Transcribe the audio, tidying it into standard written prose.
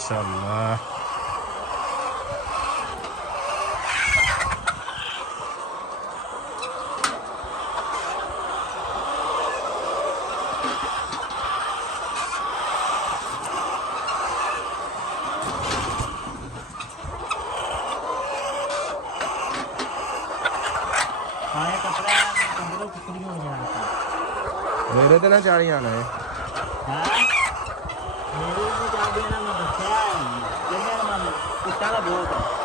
ਮਾਸ਼ਾਅੱਲਾ। ਆਏ ਕਪੜਾ ਕੰਬਲ ਕੁਕੜੀ ਹੋ ਜਾਣਾ ਮੇਰੇ ਤੇ ਨਾ ਚਾਲੀ ਆਣਾ ਹੈ। ਹਾਂ ਮੇਰੇ ਨੂੰ ਜਾ ਦੇਣਾ ਮੈਂ ਦੱਸਿਆ ਕਿੰਨੇ ਮਨ ਕੁੱਤਾ ਦਾ ਬਹੁਤ